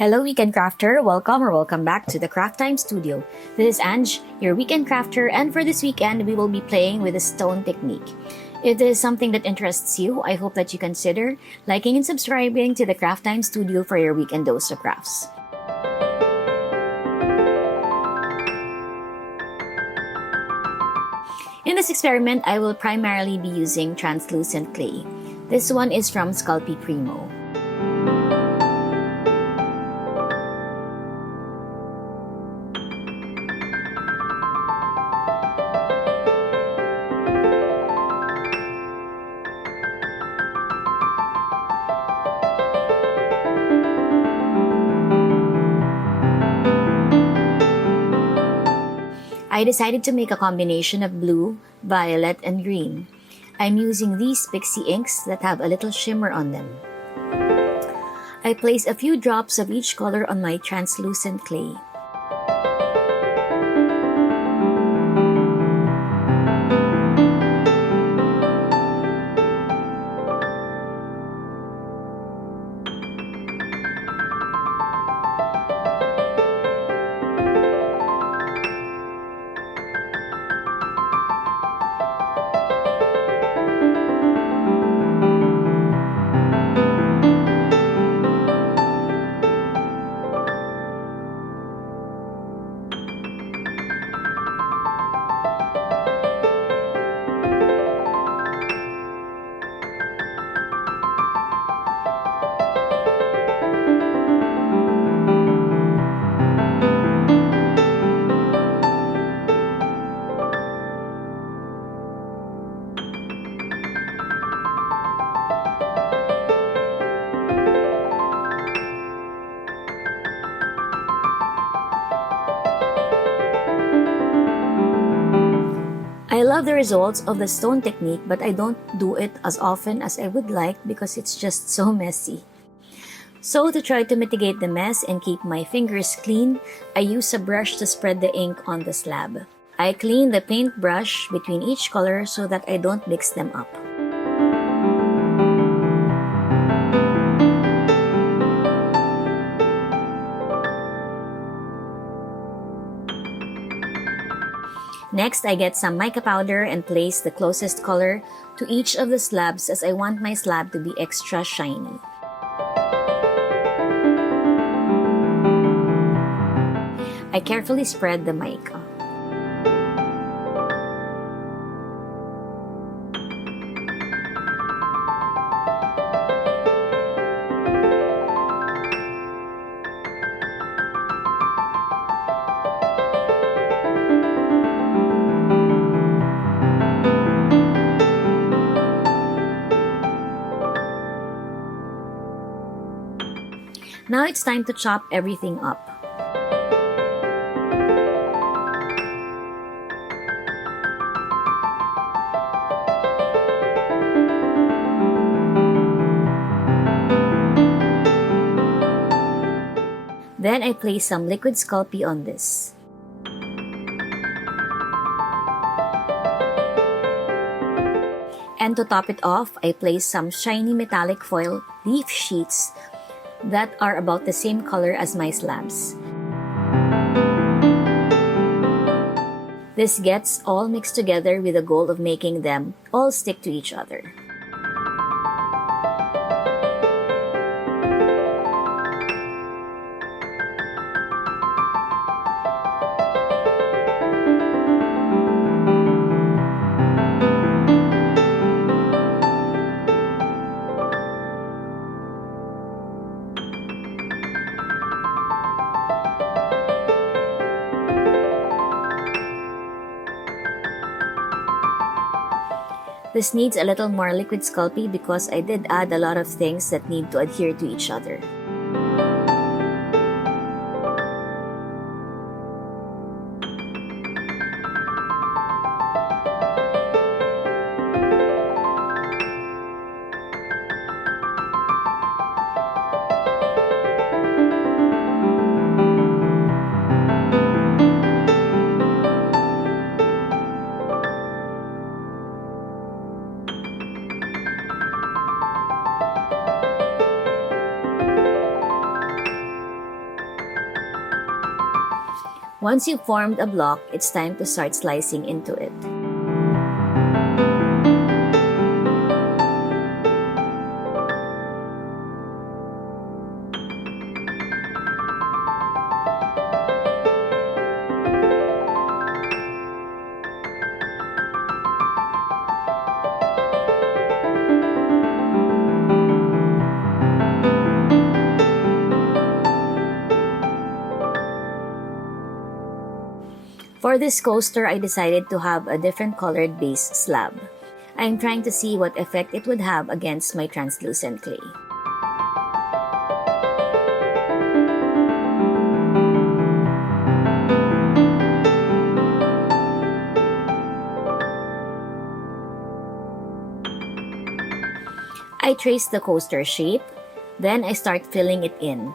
Hello, Weekend Crafter. Welcome back to the Craft Time Studio. This is Ange, your Weekend Crafter, and for this weekend, we will be playing with the stone technique. If this is something that interests you, I hope that you consider liking and subscribing to the Craft Time Studio for your weekend dose of crafts. In this experiment, I will primarily be using translucent clay. This one is from Sculpey Primo. I decided to make a combination of blue, violet, and green. I'm using these pixie inks that have a little shimmer on them. I place a few drops of each color on my translucent clay. I love the results of the stone technique, but I don't do it as often as I would like because it's just so messy. So to try to mitigate the mess and keep my fingers clean, I use a brush to spread the ink on the slab. I clean the paintbrush between each color so that I don't mix them up. Next, I get some mica powder and place the closest color to each of the slabs as I want my slab to be extra shiny. I carefully spread the mica. Now it's time to chop everything up. Then I place some liquid Sculpey on this. And to top it off, I place some shiny metallic foil leaf sheets that are about the same color as my slabs. This gets all mixed together with the goal of making them all stick to each other. This needs a little more liquid Sculpey because I did add a lot of things that need to adhere to each other. Once you've formed a block, it's time to start slicing into it. For this coaster, I decided to have a different colored base slab. I'm trying to see what effect it would have against my translucent clay. I trace the coaster shape, then I start filling it in.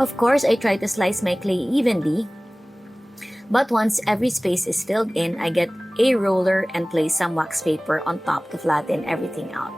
Of course, I try to slice my clay evenly, but once every space is filled in, I get a roller and place some wax paper on top to flatten everything out.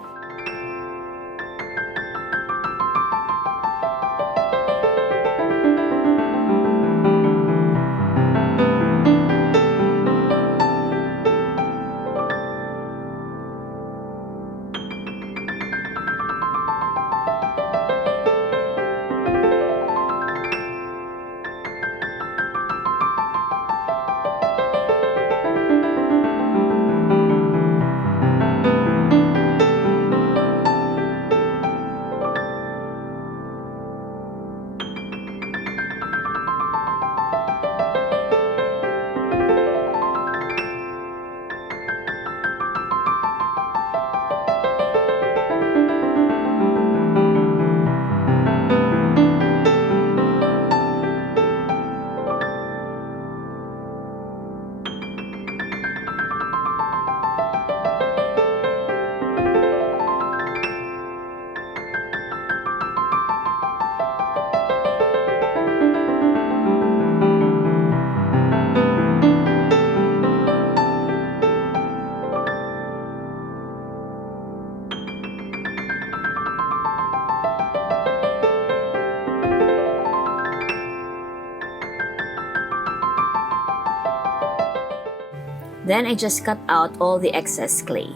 Then I just cut out all the excess clay.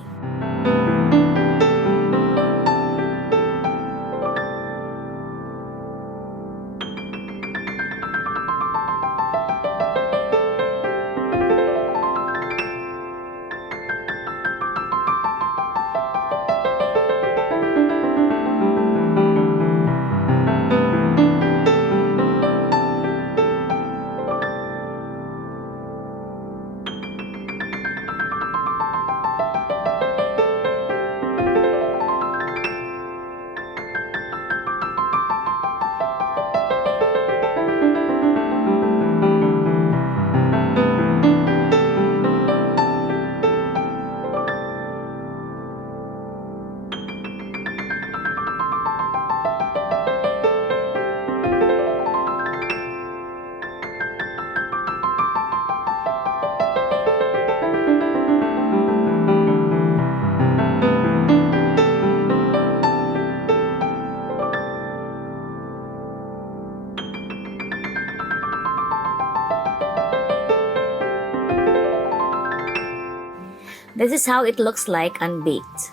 This is how it looks like unbaked.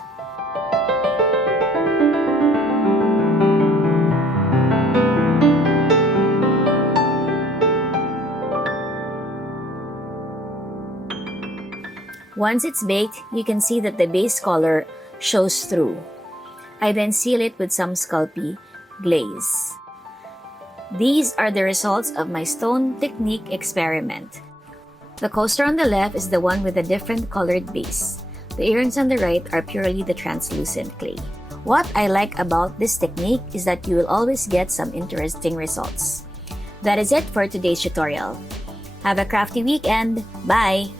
Once it's baked, you can see that the base color shows through. I then seal it with some Sculpey glaze. These are the results of my stone technique experiment. The coaster on the left is the one with a different colored base. The earrings on the right are purely the translucent clay. What I like about this technique is that you will always get some interesting results. That is it for today's tutorial. Have a crafty weekend! Bye!